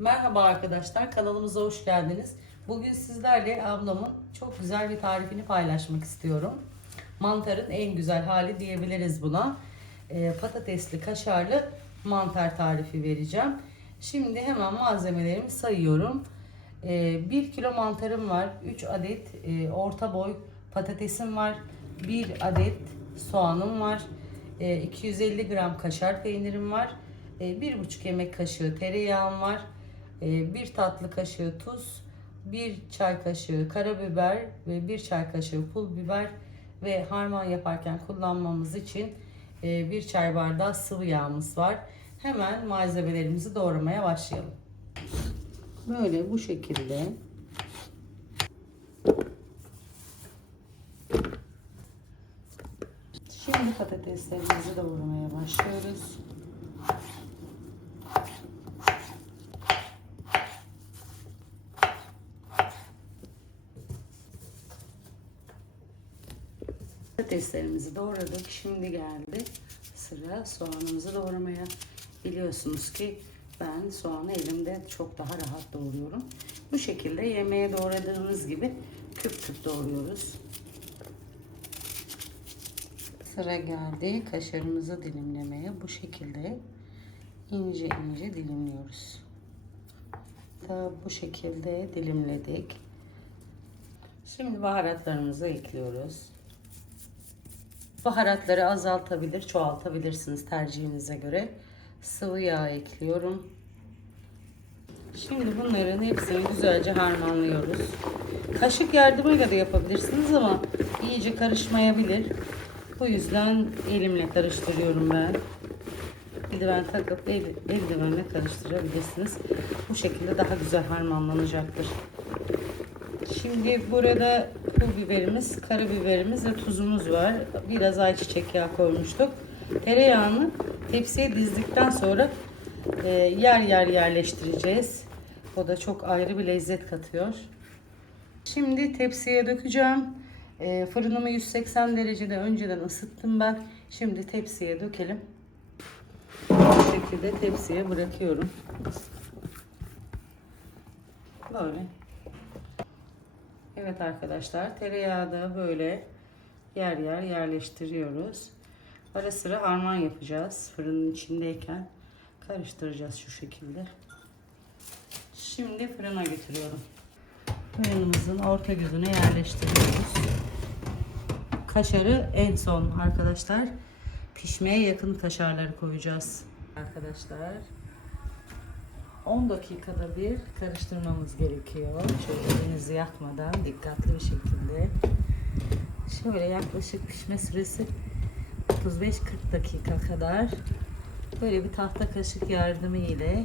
Merhaba arkadaşlar, kanalımıza hoş geldiniz. Bugün sizlerle ablamın çok güzel bir tarifini paylaşmak istiyorum. Mantarın en güzel hali diyebiliriz buna. Ee, patatesli, kaşarlı mantar tarifi vereceğim. Şimdi hemen malzemelerimi sayıyorum. 1 kilo mantarım var, 3 adet e, orta boy patatesim var, 1 adet soğanım var, e, 250 gram kaşar peynirim var, e, 1,5 yemek kaşığı tereyağım var, e, 1 tatlı kaşığı tuz, 1 çay kaşığı karabiber ve 1 çay kaşığı pul biber ve harman yaparken kullanmamız için e, 1 çay bardağı sıvı yağımız var. Hemen malzemelerimizi doğramaya başlayalım. Böyle bu şekilde Şimdi patateslerimizi doğramaya başlıyoruz. Patateslerimizi doğradık. Şimdi geldi sıra soğanımızı doğramaya. Biliyorsunuz ki ben soğanı elimde çok daha rahat doğruyorum. Bu şekilde yemeğe doğradığımız gibi küp küp doğruyoruz. Sıra geldi kaşarımızı dilimlemeye. Bu şekilde ince ince dilimliyoruz. Da bu şekilde dilimledik. Şimdi baharatlarımızı ekliyoruz. Baharatları azaltabilir, çoğaltabilirsiniz tercihinize göre. Sıvı yağ ekliyorum. Şimdi bunların hepsini güzelce harmanlıyoruz. Kaşık yardımıyla da yapabilirsiniz ama iyice karışmayabilir. Bu yüzden elimle karıştırıyorum ben. Eldiven takıp el, eldivenle karıştırabilirsiniz. Bu şekilde daha güzel harmanlanacaktır. Şimdi burada pul biberimiz, karabiberimiz ve tuzumuz var. Biraz ayçiçek yağı koymuştuk. Tereyağını tepsiye dizdikten sonra e, yer yer yerleştireceğiz. O da çok ayrı bir lezzet katıyor. Şimdi tepsiye dökeceğim. E, fırınımı 180 derecede önceden ısıttım ben. Şimdi tepsiye dökelim. Bu şekilde tepsiye bırakıyorum. Böyle. Evet arkadaşlar tereyağı da böyle yer yer yerleştiriyoruz. Ara sıra harman yapacağız. Fırının içindeyken karıştıracağız şu şekilde. Şimdi fırına götürüyorum. Fırınımızın orta gözüne yerleştiriyoruz. Kaşarı en son arkadaşlar. Pişmeye yakın kaşarları koyacağız. Arkadaşlar 10 dakikada bir karıştırmamız gerekiyor. Şöyle elinizi yakmadan dikkatli bir şekilde. Şöyle yaklaşık pişme süresi 35-40 dakika kadar böyle bir tahta kaşık yardımı ile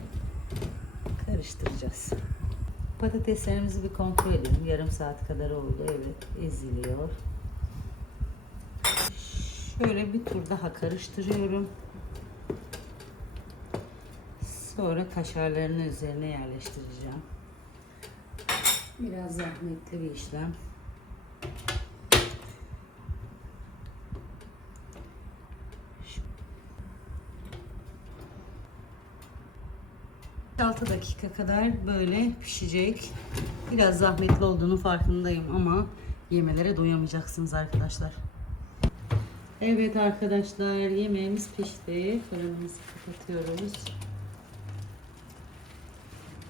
karıştıracağız. Patateslerimizi bir kontrol edelim. Yarım saat kadar oldu. Evet eziliyor. Şöyle bir tur daha karıştırıyorum. Sonra kaşarlarını üzerine yerleştireceğim. Biraz zahmetli bir işlem. 6 dakika kadar böyle pişecek. Biraz zahmetli olduğunu farkındayım ama yemelere doyamayacaksınız arkadaşlar. Evet arkadaşlar yemeğimiz pişti. Fırınımızı kapatıyoruz.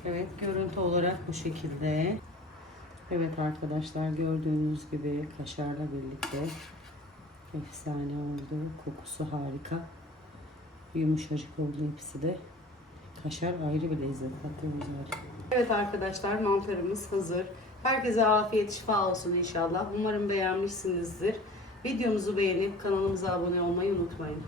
Evet görüntü olarak bu şekilde. Evet arkadaşlar gördüğünüz gibi kaşarla birlikte efsane oldu. Kokusu harika. Yumuşacık oldu hepsi de. Kaşar ayrı bir lezzet katıyor güzel. Evet arkadaşlar mantarımız hazır. Herkese afiyet şifa olsun inşallah. Umarım beğenmişsinizdir. Videomuzu beğenip kanalımıza abone olmayı unutmayın.